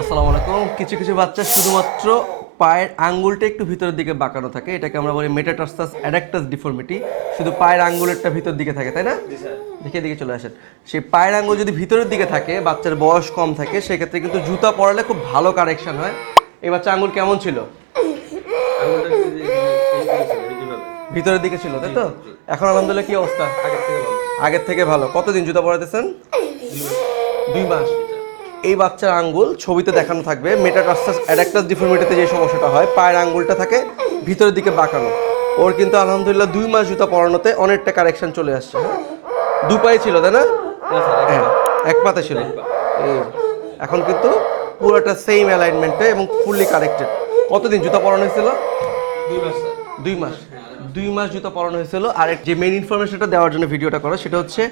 আসসালামু আলাইকুম। কিছু কিছু বাচ্চা শুধুমাত্র পায়ের আঙ্গুলটা একটু ভিতরের দিকে বাঁকানো থাকে। এটাকে আমরা বলি মেটাটার্সাস অ্যাডাক্টাস ডিফর্মিটি। শুধু পায়ের আঙ্গুলেরটা ভিতর দিকে থাকে তাই না? দেখে দিকে চলে আসেন। সেই পায়ের আঙ্গুল যদি ভিতরের দিকে থাকে বাচ্চার বয়স কম থাকে সেক্ষেত্রে কিন্তু জুতা পরালে খুব ভালো কারেকশন হয়। এই বাচ্চা আঙ্গুল কেমন ছিল। ভিতরের দিকে ছিল তাই তো? এখন আলহামদুলিল্লাহ কি অবস্থা? আগের থেকে ভালো। আগের থেকে ভালো। কতদিন জুতা পরাতেছেন দুই মাস। এই বাচ্চার আঙ্গুল ছবিতে দেখানো থাকবে। মেটাটার্সাস অ্যাডাক্টাস ডিফর্মিটিতে যে সমস্যাটা হয় পায়ের আঙ্গুলটা থাকে ভিতরের দিকে বাঁকানো। ওর কিন্তু আলহামদুলিল্লাহ দুই মাস জুতা পরানোতে অনেকটা কারেকশন চলে আসছে হ্যাঁ? দু পায়ে ছিল তাই না? হ্যাঁ এক পাতে ছিল। এখন কিন্তু পুরোটা সেম অ্যালাইনমেন্টে এবং ফুললি কারেক্টেড কতদিন জুতা পরানো হয়েছিল? দুই মাস দুই মাস। দুই মাস জুতা পরানো হয়েছিল। আর যে মেইন ইনফরমেশনটা দেওয়ার জন্য ভিডিওটা করা সেটা হচ্ছে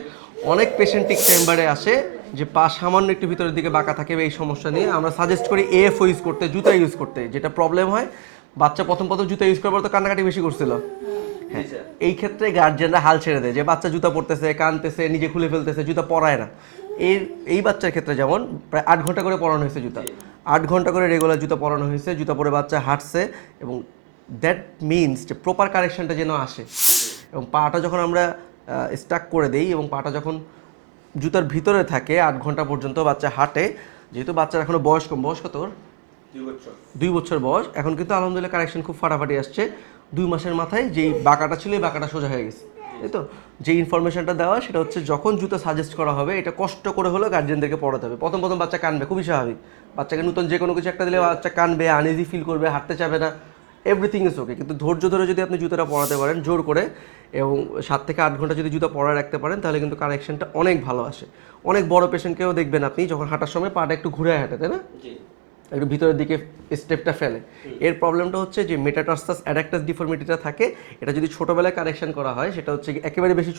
অনেক পেশেন্ট পেশেন্টিক চেম্বারে আসে যে পা সামান্য একটু ভিতরের দিকে বাঁকা থাকে এই সমস্যা নিয়ে আমরা সাজেস্ট করি এএফও ইউজ করতে জুতা ইউজ করতে। যেটা প্রবলেম হয় বাচ্চা প্রথম প্রথম জুতা ইউজ করার পর তো কান্নাকাটি বেশি করছিল। হ্যাঁ এই ক্ষেত্রে গার্জেনরা হাল ছেড়ে দেয় যে বাচ্চা জুতা পরতেছে কানতেছে নিজে খুলে ফেলতেছে জুতা পরায় না। এই এই বাচ্চার ক্ষেত্রে যেমন প্রায় আট ঘণ্টা করে পরানো হয়েছে জুতা। আট ঘণ্টা করে রেগুলার জুতা পরানো হয়েছে জুতা পরে বাচ্চা হাঁটছে এবং দ্যাট মিনস যে প্রপার কারেকশনটা যেন আসে। এবং পাটা যখন আমরা স্টাক করে দেই এবং পাটা যখন জুতার ভিতরে থাকে আট ঘণ্টা পর্যন্ত বাচ্চা হাঁটে। যেহেতু বাচ্চার এখনও বয়স কম বয়স কত দুই বছর। দুই বছর বয়স। এখন কিন্তু আলহামদুলিল্লাহ কারেকশন খুব ফাটাফাটি আসছে। দুই মাসের মাথায় যেই বাঁকাটা ছিল এই বাঁকাটা সোজা হয়ে গেছে। তাই তো? যে ইনফরমেশনটা দেওয়া সেটা হচ্ছে যখন জুতো সাজেস্ট করা হবে এটা কষ্ট করে হলেও গার্জেনদেরকে পড়াতে হবে। প্রথম প্রথম বাচ্চা কানবে খুবই স্বাভাবিক। বাচ্চাকে নতুন যে কোনো কিছু একটা দিলে বাচ্চা কানবে আনইজি ফিল করবে হাঁটতে চাবে না। এভরিথিং ইজ ওকে কিন্তু ধৈর্য ধরে যদি আপনি জুতোটা পরাতে পারেন জোর করে এবং সাত থেকে আট ঘণ্টা যদি জুতো পরা রাখতে পারেন তাহলে কিন্তু কারেকশনটা অনেক ভালো আসে। অনেক বড় পেশেন্টকেও দেখবেন আপনি যখন হাঁটার সময় পাটা একটু ঘুরে হাঁটে তাই না। একটু ভিতরের দিকে স্টেপটা ফেলে। এর প্রবলেমটা হচ্ছে যে মেটাটার্সাস অ্যাডাক্টাস ডিফর্মিটিটা থাকে। এটা যদি ছোটোবেলায় কারেকশন করা হয় সেটা হচ্ছে একেবারে বেশি